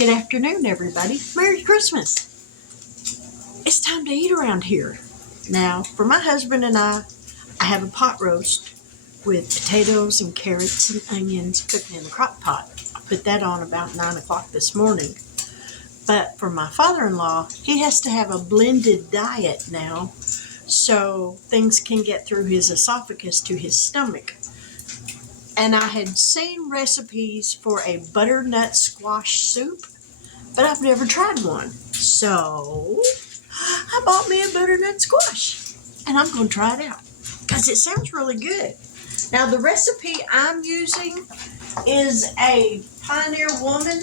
Good afternoon, everybody. Merry Christmas. It's time to eat around here. Now, for my husband and I have a pot roast with potatoes and carrots and onions cooking in the crock pot. I put that on about 9 o'clock this morning. But for my father-in-law, he has to have a blended diet now so things can get through his esophagus to his stomach. And I had seen recipes for a butternut squash soup, but I've never tried one. So I bought me a butternut squash, and I'm going to try it out because it sounds really good. Now, the recipe I'm using is a Pioneer Woman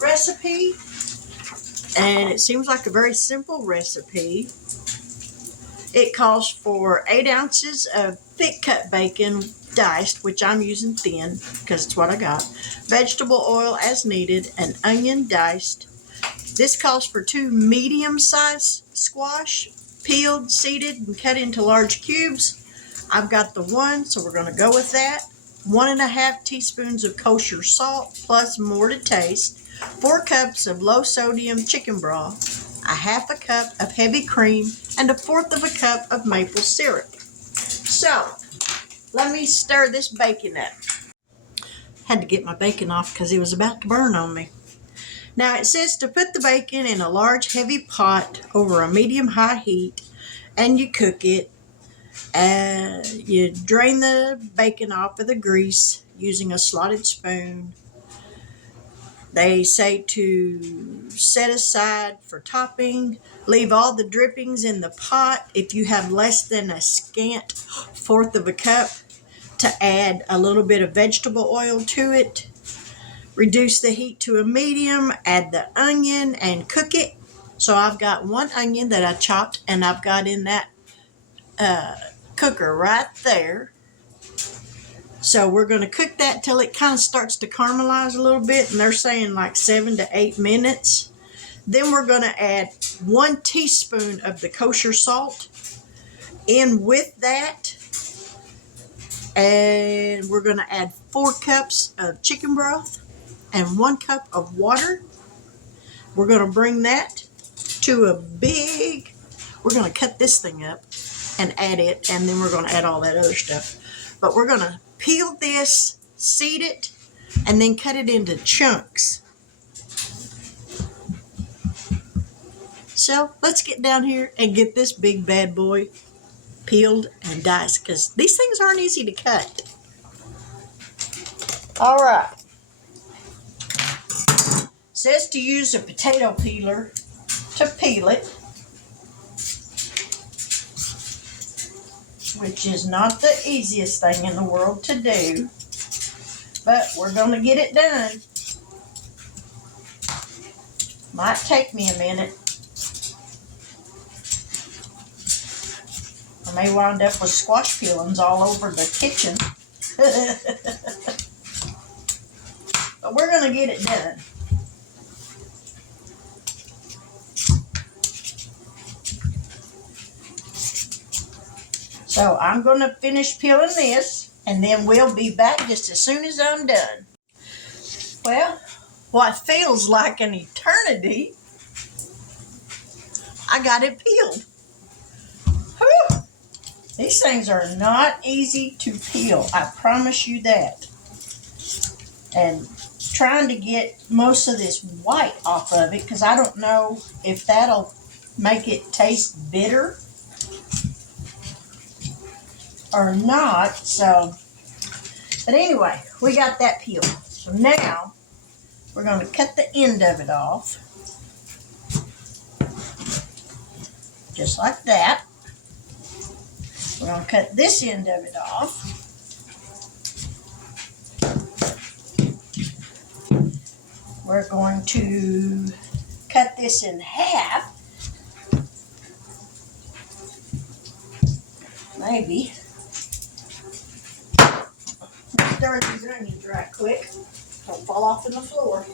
recipe, and it seems like a very simple recipe. It calls for 8 ounces of thick cut bacon, diced, which I'm using thin because it's what I got, vegetable oil as needed, and onion diced. This calls for 2 medium-sized squash, peeled, seeded, and cut into large cubes. I've got the one, so we're going to go with that. 1.5 teaspoons of kosher salt, plus more to taste. 4 cups of low-sodium chicken broth, 1/2 cup of heavy cream, and 1/4 cup of maple syrup. So, let me stir this bacon up. Had to get my bacon off because it was about to burn on me. Now, it says to put the bacon in a large, heavy pot over a medium-high heat, and you cook it. You drain the bacon off of the grease using a slotted spoon. They say to set aside for topping. Leave all the drippings in the pot. If you have less than a scant 1/4 cup, to add a little bit of vegetable oil to it. Reduce the heat to a medium, add the onion, and cook it. So I've got 1 onion that I chopped, and I've got in that cooker right there. So we're going to cook that till it kind of starts to caramelize a little bit, and they're saying like 7 to 8 minutes. Then we're going to add 1 teaspoon of the kosher salt in with that. And we're going to add 4 cups of chicken broth and 1 cup of water. We're going to bring that to a big, we're going to cut this thing up and add it, and then we're going to add all that other stuff. But we're going to peel this, seed it, and then cut it into chunks. So let's get down here and get this big bad boy peeled and diced, because these things aren't easy to cut. All right. Says to use a potato peeler to peel it, which is not the easiest thing in the world to do, but we're going to get it done. Might take me a minute. I may wind up with squash peelings all over the kitchen. But we're going to get it done. So I'm going to finish peeling this, and then we'll be back just as soon as I'm done. Well, what feels like an eternity, I got it peeled. Whew. These things are not easy to peel, I promise you that. And trying to get most of this white off of it, because I don't know if that'll make it taste bitter or not. So, but anyway, we got that peeled. So now we're going to cut the end of it off, just like that. We're going to cut this end of it off. We're going to cut this in half. Maybe. Stir these onions right quick. Don't fall off in the floor.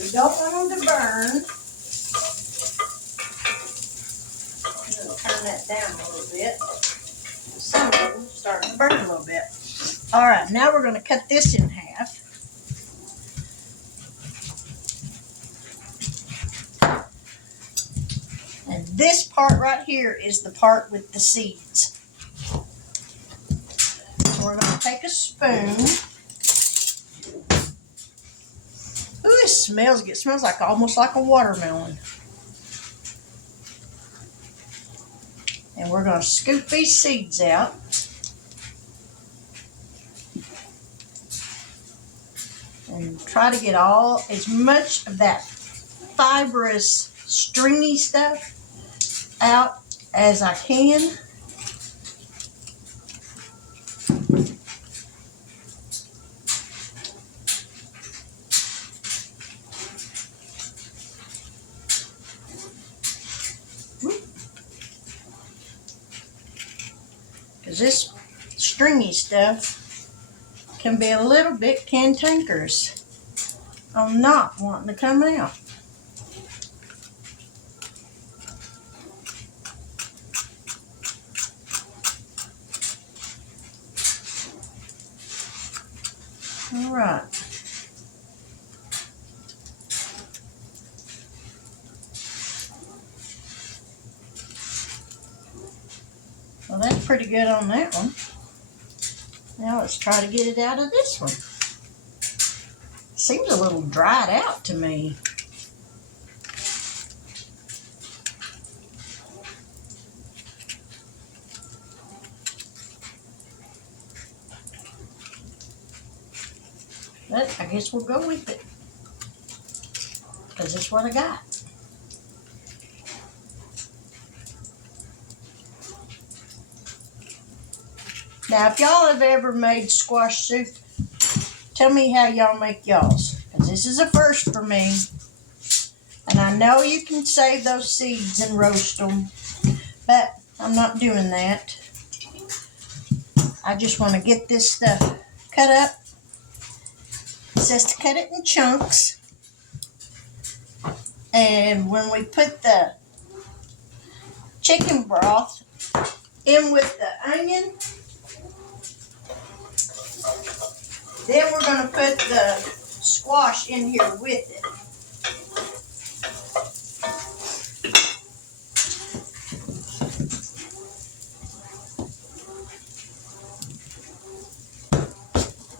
We don't want them to burn. I'm going to turn that down a little bit. Some of them are starting to burn a little bit. All right, now we're going to cut this in half. this part right here is the part with the seeds. So we're going to take a spoon. Ooh, it smells good. It smells like almost like a watermelon. And we're going to scoop these seeds out. And try to get as much of that fibrous, stringy stuff out as I can. Because this stringy stuff can be a little bit cantankerous on not wanting to come out. All right. Well, that's pretty good on that one. Now let's try to get it out of this one. Seems a little dried out to me. But I guess we'll go with it, because that's what I got. Now, if y'all have ever made squash soup, tell me how y'all make y'all's, because this is a first for me. And I know you can save those seeds and roast them, but I'm not doing that. I just want to get this stuff cut up. It says to cut it in chunks. And when we put the chicken broth in with the onion, then we're going to put the squash in here with it.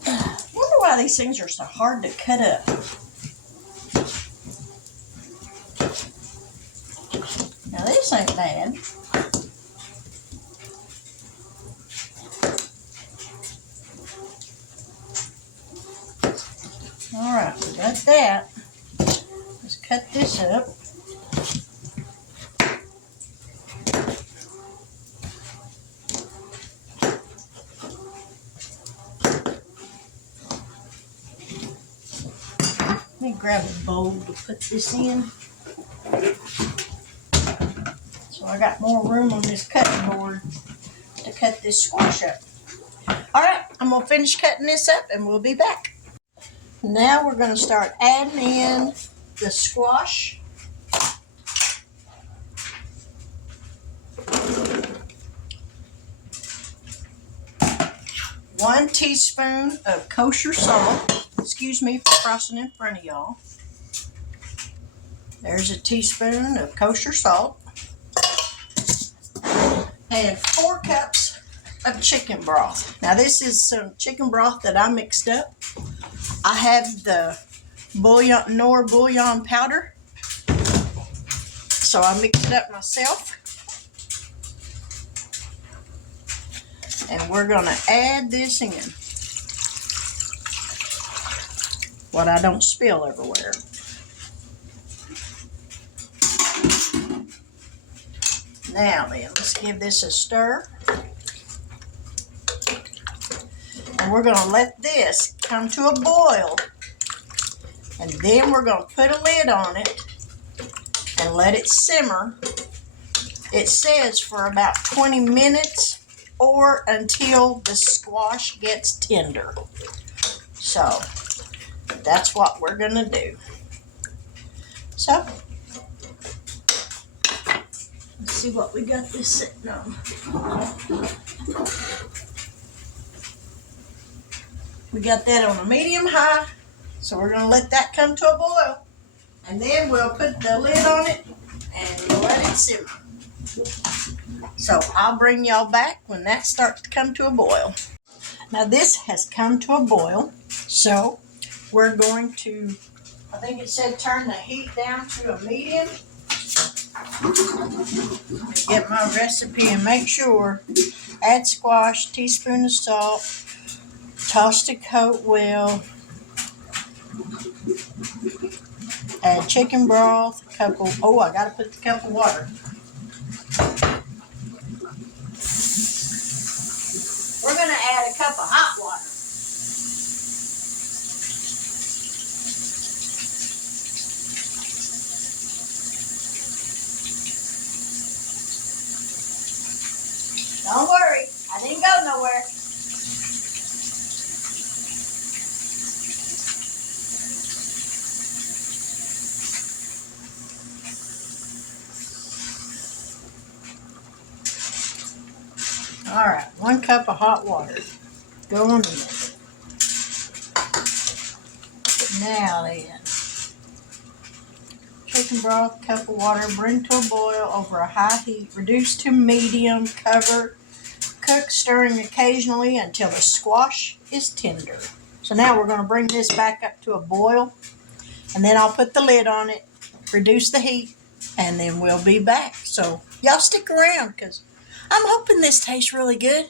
I wonder why these things are so hard to cut up. Now this ain't bad. Alright, we got that. Let's cut this up. Let me grab a bowl to put this in. So I got more room on this cutting board to cut this squash up. Alright, I'm going to finish cutting this up and we'll be back. Now we're going to start adding in the squash. One teaspoon of kosher salt. Excuse me for crossing in front of y'all. There's a teaspoon of kosher salt. And 4 cups of chicken broth. Now this is some chicken broth that I mixed up. I have the Knorr bouillon powder, so I mixed it up myself. And we're going to add this in. What I don't spill everywhere. Now then, let's give this a stir. And we're going to let this come to a boil. And then we're going to put a lid on it and let it simmer. It says for about 20 minutes or until the squash gets tender. So that's what we're going to do. So let's see what we got this sitting on. We got that on a medium high, so we're going to let that come to a boil. And then we'll put the lid on it and let it simmer. So I'll bring y'all back when that starts to come to a boil. Now this has come to a boil, so we're going to, I think it said turn the heat down to a medium. Let me get my recipe and make sure. Add squash, teaspoon of salt, toss to coat well. Add chicken broth, I gotta put the cup of water. We're gonna add a cup of hot water. Don't worry, I didn't go nowhere. All right, 1 cup of hot water. Go on in. Now then, chicken broth, cup of water, bring to a boil over a high heat, reduce to medium, cover, cook, stirring occasionally until the squash is tender. So now we're going to bring this back up to a boil, and then I'll put the lid on it, reduce the heat, and then we'll be back. So y'all stick around because I'm hoping this tastes really good.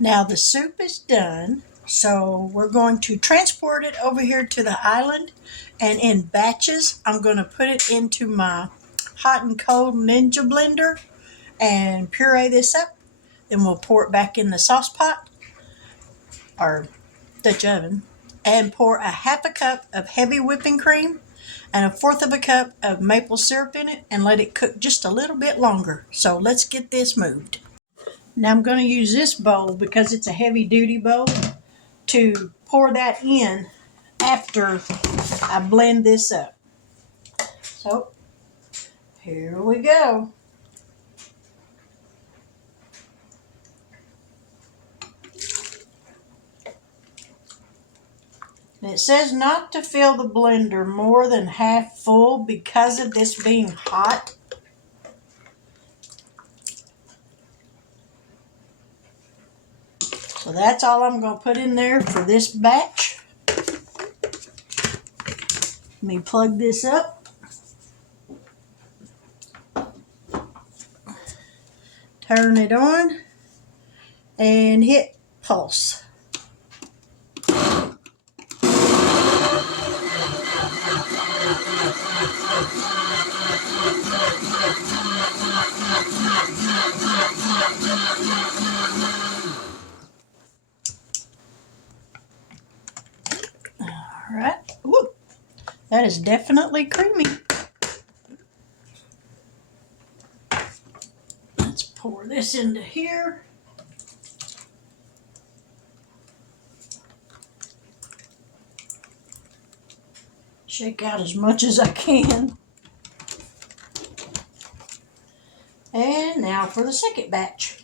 Now the soup is done, so we're going to transport it over here to the island, and in batches I'm going to put it into my hot and cold Ninja blender and puree this up. Then we'll pour it back in the sauce pot or Dutch oven and pour a 1/2 cup of heavy whipping cream and 1/4 cup of maple syrup in it and let it cook just a little bit longer. So let's get this moved. Now I'm going to use this bowl because it's a heavy duty bowl to pour that in after I blend this up. So here we go. And it says not to fill the blender more than half full because of this being hot. So that's all I'm going to put in there for this batch. Let me plug this up. Turn it on and hit pulse. All right. Ooh, that is definitely creamy. Let's pour this into here. Shake out as much as I can. And now for the second batch.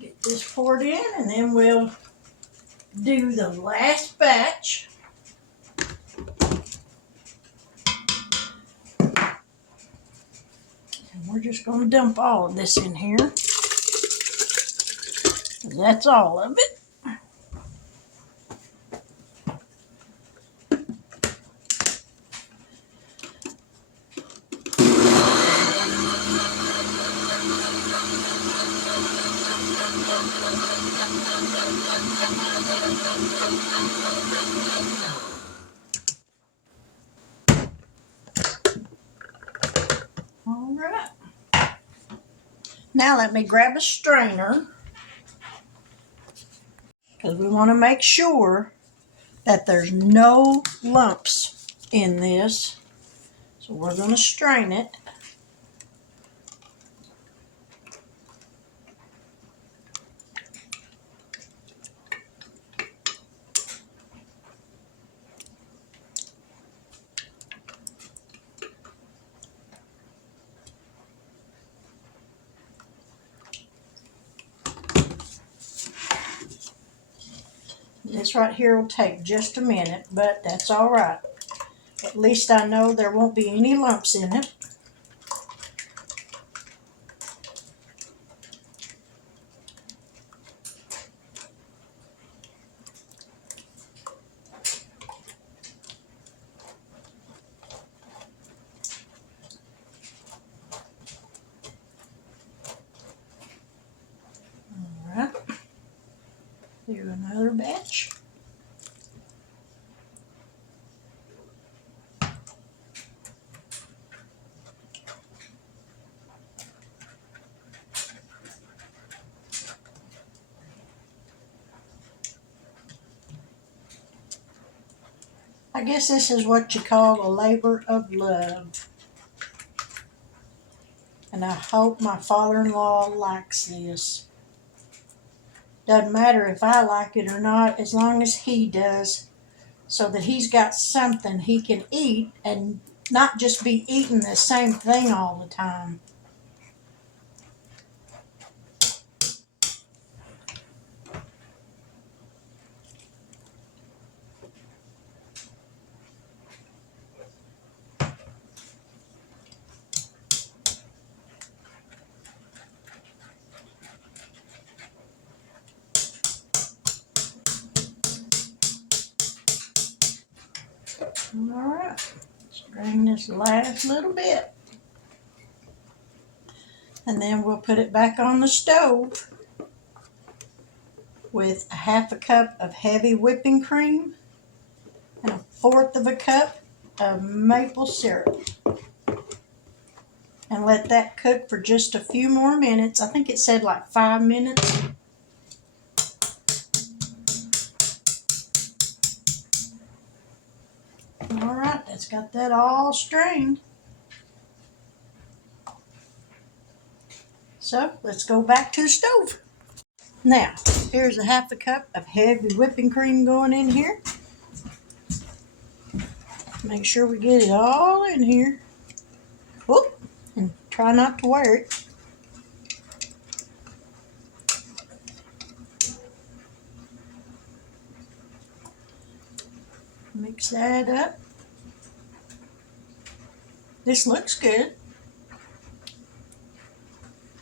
Get this poured in and then we'll do the last batch. And we're just going to dump all of this in here. That's all of it. Right. Now let me grab a strainer because we want to make sure that there's no lumps in this. So we're going to strain it. This right here will take just a minute, but that's all right. At least I know there won't be any lumps in it. All right. Do another batch. I guess this is what you call a labor of love. And I hope my father-in-law likes this. Doesn't matter if I like it or not, as long as he does, so that he's got something he can eat and not just be eating the same thing all the time. All right, strain this last little bit. And then we'll put it back on the stove with a half a cup of heavy whipping cream and a fourth of a cup of maple syrup. And let that cook for just a few more minutes. I think it said like 5 minutes. All right, that's got that all strained. So let's go back to the stove. Now, here's a half a cup of heavy whipping cream going in here. Make sure we get it all in here. Whoop, and try not to wear it. Mix that up. This looks good.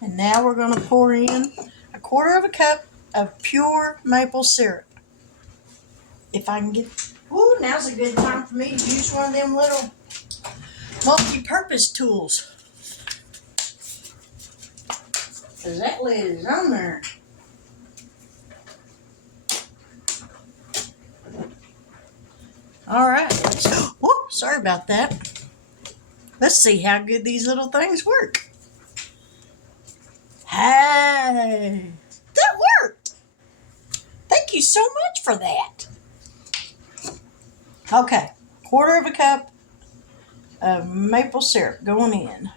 And now we're going to pour in a quarter of a cup of pure maple syrup. If I can get, ooh, now's a good time for me to use one of them little multi-purpose tools. Because that lid is on there. All right, whoop, sorry about that. Let's see how good these little things work. Hey, that worked. Thank you so much for that. Okay, quarter of a cup of maple syrup going in.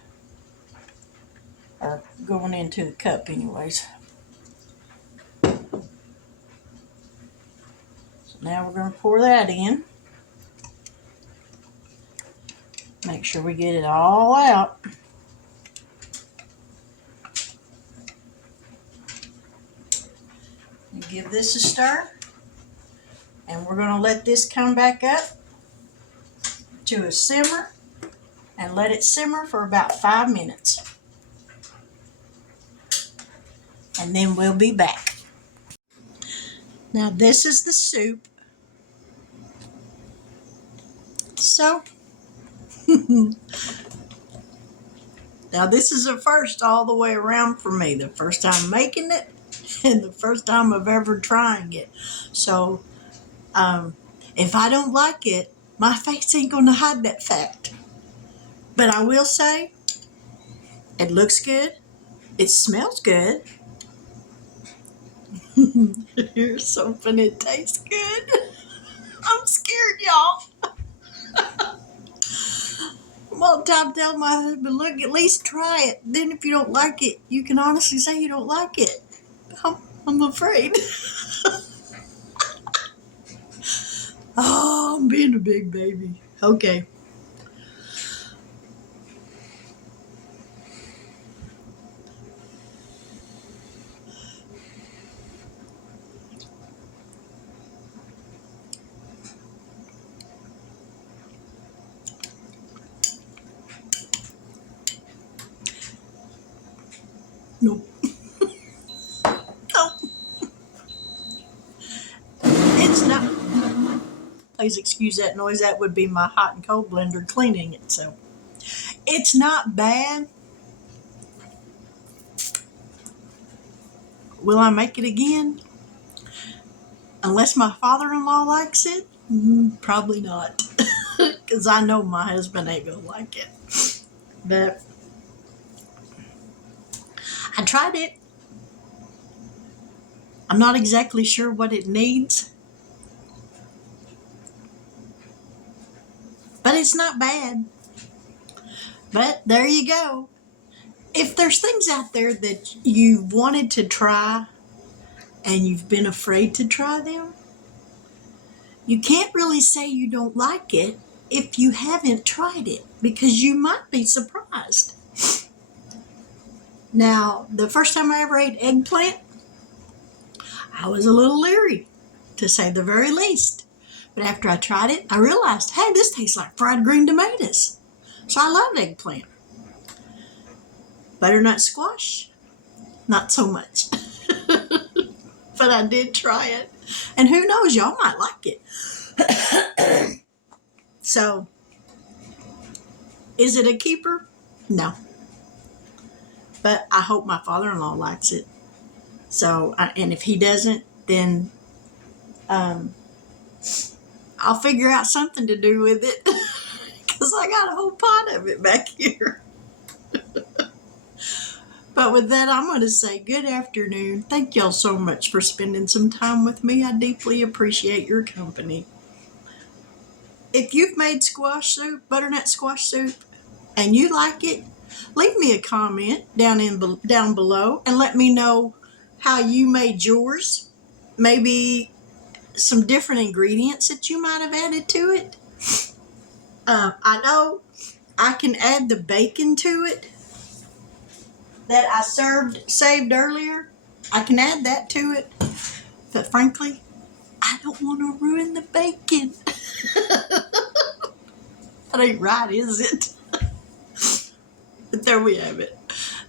Or going into the cup anyways. So now we're going to pour that in. Make sure we get it all out. And give this a stir. And we're going to let this come back up to a simmer and let it simmer for about 5 minutes. And then we'll be back. Now this is the soup. So, now this is a first all the way around for me. The first time making it and the first time of ever trying it. So, if I don't like it, my face ain't gonna hide that fact. But I will say, It looks good. It smells good. Here's something that tastes good. I'm scared, y'all. I'm all the time telling my husband, look, at least try it. Then if you don't like it, you can honestly say you don't like it. I'm, I'm afraid. Oh, I'm being a big baby. Okay. Nope. Nope. It's not. Please excuse that noise. That would be my hot and cold blender cleaning it. So it's not bad. Will I make it again? Unless my father-in-law likes it? Probably not. Because I know my husband ain't going to like it. But I tried it. I'm not exactly sure what it needs. But it's not bad. But there you go. If there's things out there that you wanted to try and you've been afraid to try them, you can't really say you don't like it if you haven't tried it, because you might be surprised. Now, the first time I ever ate eggplant, I was a little leery, to say the very least. But after I tried it, I realized, hey, this tastes like fried green tomatoes. So I love eggplant. Butternut squash, not so much. But I did try it. And who knows, y'all might like it. So, is it a keeper? No. But I hope my father-in-law likes it. So, and if he doesn't, then I'll figure out something to do with it. Because I got a whole pot of it back here. But with that, I'm going to say good afternoon. Thank y'all so much for spending some time with me. I deeply appreciate your company. If you've made squash soup, butternut squash soup, and you like it, leave me a comment down below and let me know how you made yours. Maybe some different ingredients that you might have added to it. I know I can add the bacon to it that I saved earlier. I can add that to it. But frankly, I don't want to ruin the bacon. That ain't right, is it? But there we have it.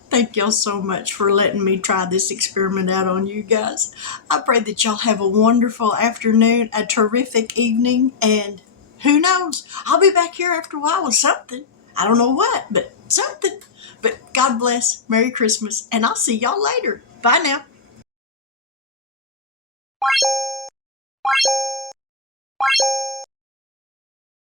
Thank y'all so much for letting me try this experiment out on you guys. I pray that y'all have a wonderful afternoon, a terrific evening, and who knows, I'll be back here after a while with something. I don't know what, but something. But God bless, Merry Christmas, and I'll see y'all later. Bye now.